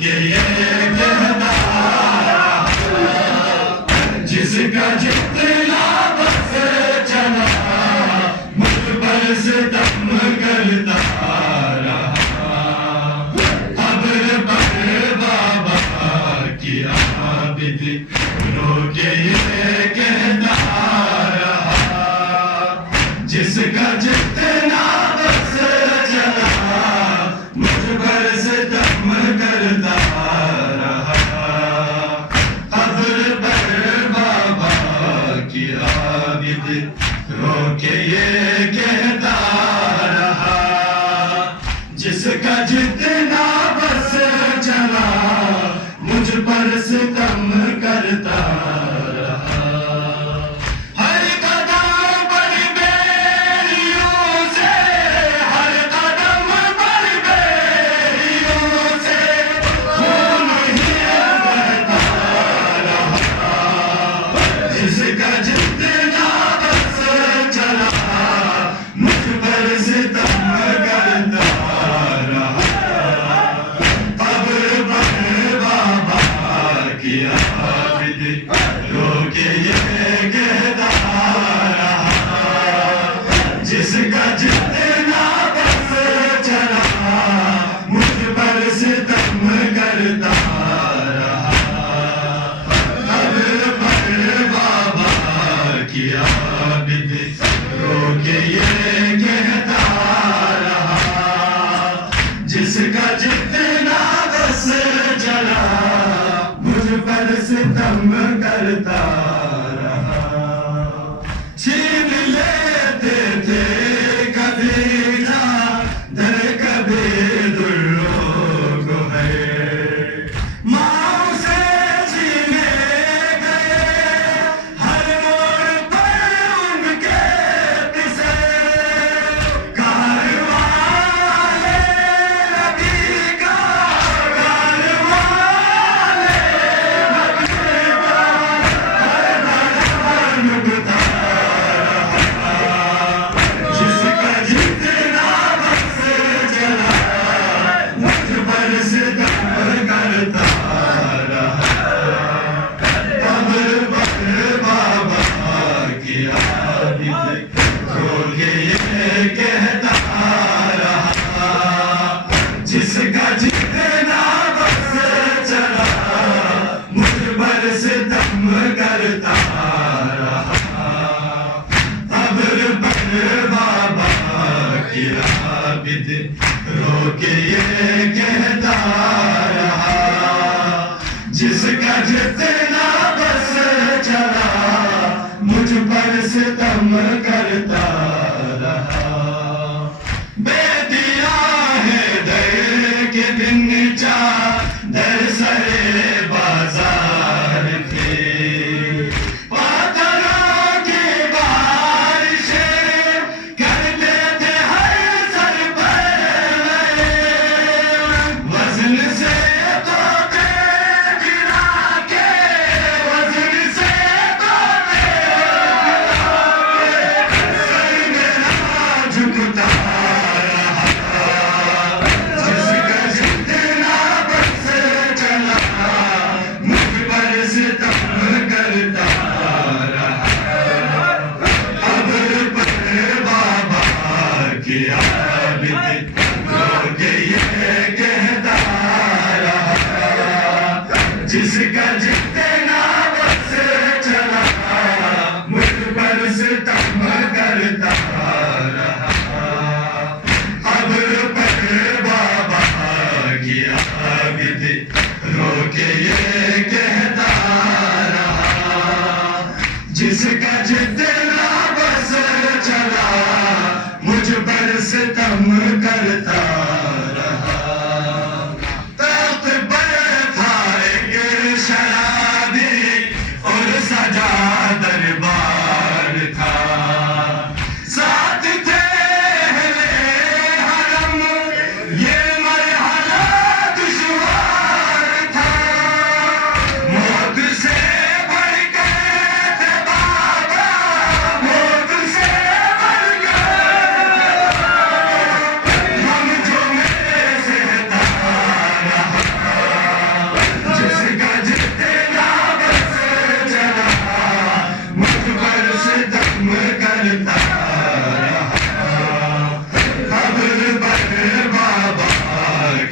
کے یہ کہتا جس کا جتنا بس چلا مجھ پر ستم کرتا رہا قبر پر بابا کی عابد رو کے یہ کہتا رہا جس کا جتنا بس چلا مجھ پر ستم کرتا رہا قبر پر بابا کی عابد رو کے یہ کہتا رہا جس کا جتنا بس چلا مجھ پر ستم کرتا رہا ہر قدم پر بیریوں سے ہر قدم پر بیریوں سے خون ہی بہتا رہا جس کا جتنا بس چلا مجھ پر ستم کرتا رہا قبر پر بابا کی عابد رو کے یہ کہتا رہا جس کا جتنا بس چلا مجھ پر ستم کرتا رہا قبر پر بابا کی عابد رو کے یہ کہتا رہا جس کا جتنا بس چلا مجھ پر ستم کرتا رہا چھین لیتے تھے کبھی نہ در کبھی دلوں کو ہے ماں سے چھینے گئے ہر موڑ پر ان کے پسے کارواں نبی کا کارواں نکتا جس کا جتنا بس چلا مجھ پر ستم کرتا رہا قبر پر بابا کی عابد رو کے یہ کہتا رہا جس کا جتنا بس چلا مجھ پر ستم کرتا رہا قبر پر بابا کی عابد رو کے یہ کہتا رہا جس کا جتنا بس چلا مجھ پر ستم کرتا رہا بے دیا ہے در کے دن در سرے بازار تھے پاتھروں کی بارشیں کرتے تھے ہر سر پر وزن سے توتے گرا کے وزن سے توتے گرا کے سر میرا جھکتا رہا جس کا جتنا بس چلا مجھ پر ستم کرتا رہا قبر پر بابا کی عابد رو کے یہ کہتا رہا جس کا جتنا بس چلا مجھ پر ستم کرتا رہا قبر پر بابا کی عابد رو کے یہ کہتا رہا جس کا جتنا بس چلا مجھ پر ستم کرتا رہا تخت پر تھا ایک شراب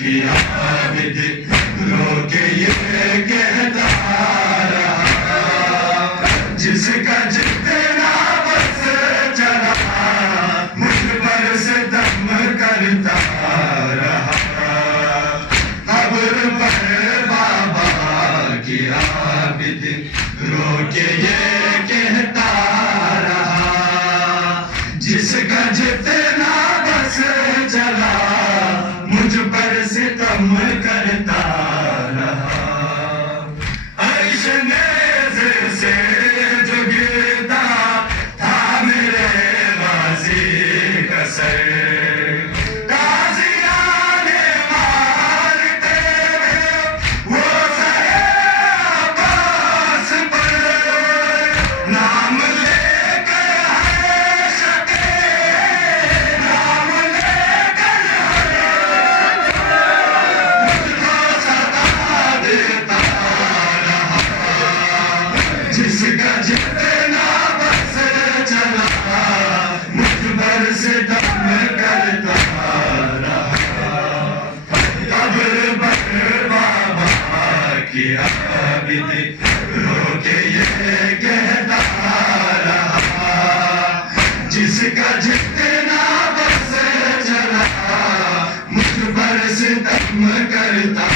کہ عابد رو کے یہ کہتا رہا جس کا جتنا بس چلا مجھ پر ستم کرتا رہا قبر پر بابا کی عابد رو کے یہ کہتا رہا جس کا جتنا بس چلا مجھ پر ستم کرتا رہا عرش نیز سے جو گرتا تھا میرے غازی کا سر غازیان مارتے وہ سر عباس پر نام لے کر ہے شکے نام لے کر مجھ کو صدا دیتا رہا جس کا جتنا بس چلا مجھ پر ستم کرتا رہا قبر پر بابا کی عابد رو کے یہ کہتا رہا جس کا جتنا بس چلا مجھ پر ستم کرتا